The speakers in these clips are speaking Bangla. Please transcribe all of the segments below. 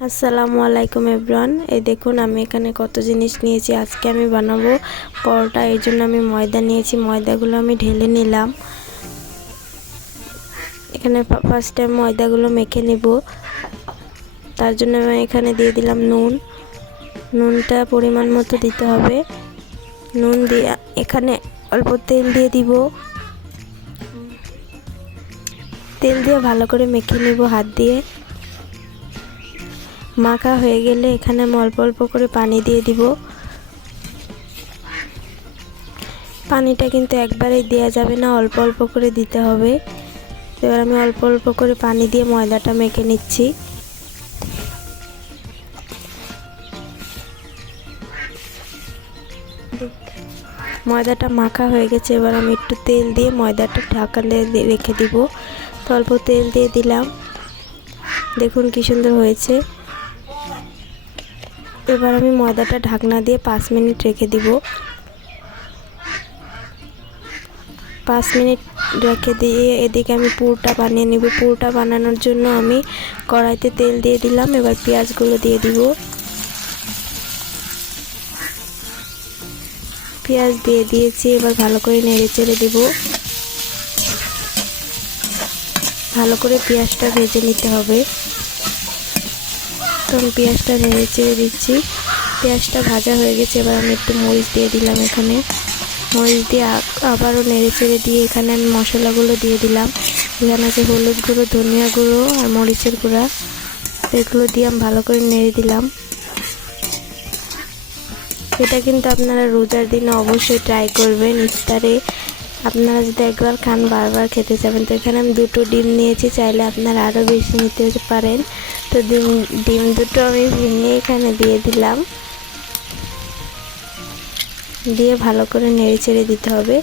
আসসালামু আলাইকুম এভরিওয়ান। এই দেখুন আমি এখানে কত জিনিস নিয়েছি। আজকে আমি বানাবো পরোটা। এর জন্য আমি ময়দা নিয়েছি, ময়দাগুলো আমি ঢেলে নিলাম। এখানে ফার্স্ট টাইম ময়দাগুলো মেখে নিব। তার জন্য আমি এখানে দিয়ে দিলাম নুন। নুনটা পরিমাণ মতো দিতে হবে। নুন দিয়ে এখানে অল্প তেল দিয়ে দিব। তেল দিয়ে ভালো করে মেখে নিব হাত দিয়ে। মাখা হয়ে গেলে এখানে আমি অল্প অল্প করে পানি দিয়ে দিব। পানিটা কিন্তু একবারেই দেওয়া যাবে না, অল্প অল্প করে দিতে হবে। এবার আমি অল্প অল্প করে পানি দিয়ে ময়দাটা মেখে নিচ্ছি। ময়দাটা মাখা হয়ে গেছে। এবার আমি একটু তেল দিয়ে ময়দাটা ঢাকা দিয়ে রেখে দিব। তো অল্প তেল দিয়ে দিলাম। দেখুন কি সুন্দর হয়েছে। এবার আমি ময়দাটা ঢাকনা দিয়ে 5 মিনিট রেখে দিব। 5 মিনিট রেখে দিয়ে এদিকে আমি পুরটা বানিয়ে নেব। পুরটা বানানোর জন্য আমি কড়াইতে তেল দিয়ে দিলাম। এবার পেঁয়াজগুলো দিয়ে দিব। পেঁয়াজ দিয়ে দিয়েছি। এবার ভালো করে নেড়ে চেড়ে দিব। ভালো করে পেঁয়াজটা ভেজে নিতে হবে। তো আমি পেঁয়াজটা নেড়ে চেড়ে দিচ্ছি। পেঁয়াজটা ভাজা হয়ে গেছে। এবার আমি একটু মরিচ দিয়ে দিলাম। এখানে মরিচ দিয়ে আবারও নেড়ে চেড়ে দিয়ে এখানে আমি মশলাগুলো দিয়ে দিলাম। এখানে আছে হলুদ গুঁড়ো, ধনিয়া গুঁড়ো আর মরিচের গুঁড়া। এগুলো দিয়ে আমি ভালো করে নেড়ে দিলাম। এটা কিন্তু আপনারা রোজার দিনে অবশ্যই ট্রাই করবেন। ইফতারে আপনারা যদি একবার খান বারবার খেতে যাবেন। তো এখানে আমি 2টো ডিম নিয়েছি, চাইলে আপনারা আরও বেশি নিতে পারেন। তো ডিম দুটো আমি ভেঙে এখানে দিয়ে দিলাম। দিয়ে ভালো করে নেড়ে চেড়ে দিতে হবে।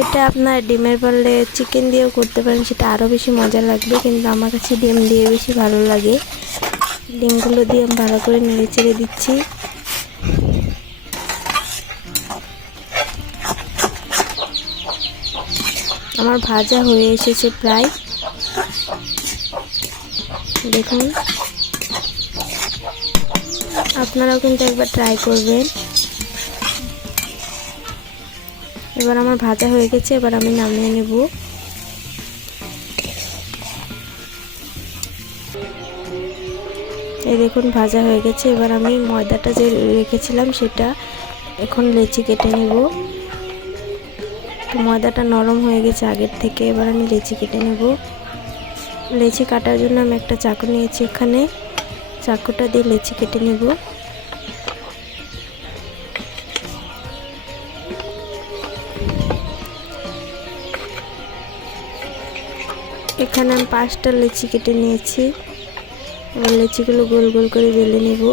এটা আপনার ডিমের বদলে চিকেন দিয়েও করতে পারেন, সেটা আরও বেশি মজা লাগবে, কিন্তু আমার কাছে ডিম দিয়ে বেশি ভালো লাগে। ডিমগুলো দিয়ে আমি ভালো করে নেড়ে চেড়ে দিচ্ছি। আমার ভাজা হয়ে এসেছে প্রায়। দেখুন, আপনারাও কিন্তু একবার ট্রাই করবেন। এবার আমার ভাজা হয়ে গেছে। এবার আমি নামিয়ে নেব। এই দেখুন ভাজা হয়ে গেছে। এবার আমি ময়দাটা যে রেখেছিলাম সেটা এখন লেচি কেটে নেব। তো ময়দাটা নরম হয়ে গেছে আগের থেকে। এবার আমি লেচি কেটে নেব। লেচি কাটার জন্য আমি একটা চাকু নিয়েছি। এখানে চাকুটা দিয়ে লেচি কেটে নেব। এখানে আমি 5টা লেচি কেটে নিয়েছি। এবার লেচিগুলো গোল গোল করে বেলে নেব।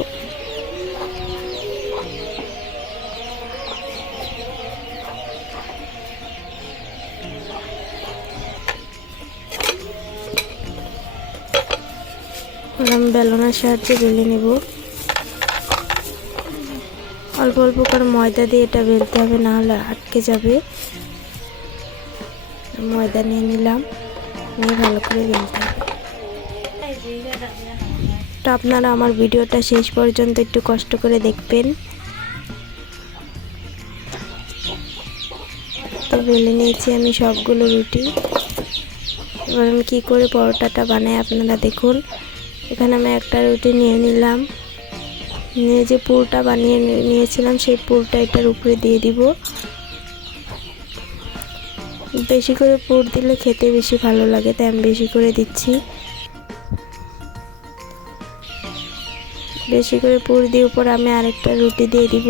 আমি বেলনার সাহায্যে বেলে নেব। অল্প অল্প করে ময়দা দিয়ে এটা বেলতে হবে, না হলে আটকে যাবে। ময়দা নিয়ে নিলাম, নিয়ে ভালো করে বেলতে হবে। তো আপনারা আমার ভিডিওটা শেষ পর্যন্ত একটু কষ্ট করে দেখবেন। তো বেলে নিয়েছি আমি সবগুলো রুটি। এবার আমি কী করে পরোটাটা বানাই আপনারা দেখুন। এখানে আমি একটা রুটি নিয়ে নিলাম। নিয়ে যে পুরটা বানিয়ে নিয়েছিলাম সেই পুরটা এটার উপরে দিয়ে দিব। বেশি করে পুর দিলে খেতে বেশি ভালো লাগে, তাই আমি বেশি করে দিচ্ছি। বেশি করে পুর দিয়ে উপর আমি আরেকটা রুটি দিয়ে দিব।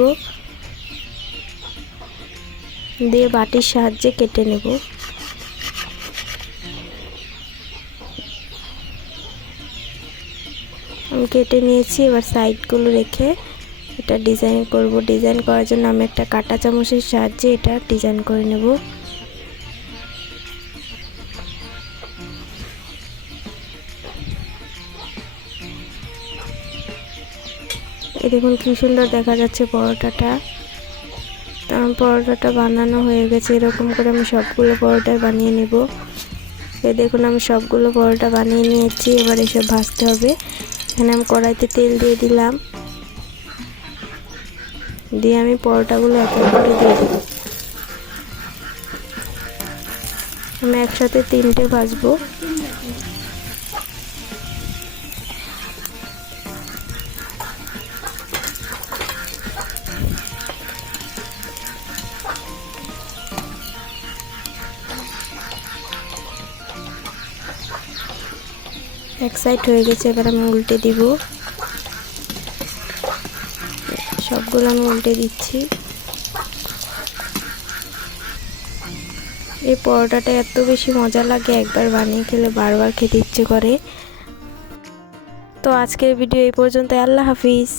দিয়ে বাটির সাহায্যে কেটে নেব। আমি কেটে নিয়েছি। এবার সাইডগুলো রেখে এটা ডিজাইন করব। ডিজাইন করার জন্য আমি একটা কাঁটা চামচের সাহায্যে এটা ডিজাইন করে নেব। এই দেখুন কি সুন্দর দেখা যাচ্ছে পরোটাটা। আমার পরোটাটা বানানো হয়ে গেছে। এরকম করে আমি সবগুলো পরোটা বানিয়ে নেব। এই দেখুন আমি সবগুলো পরোটা বানিয়ে নিয়েছি। এবার এসব ভাজতে হবে। এখানে আমি কড়াইতে তেল দিয়ে দিলাম, দিয়ে আমি পরোটাগুলো এক এক করে দিয়ে দেবো। আমি একসাথে 3টে ভাজবো। এক সাইড হয়ে গেছে, এবার আমি উল্টে দিব। সবগুলো আমি উল্টে দিচ্ছি। এই পরোটাটা এত বেশি মজা লাগে, একবার বানিয়ে খেলে বারবার খেতে ইচ্ছে করে। তো আজকের ভিডিও এই পর্যন্ত। আল্লাহ হাফিজ।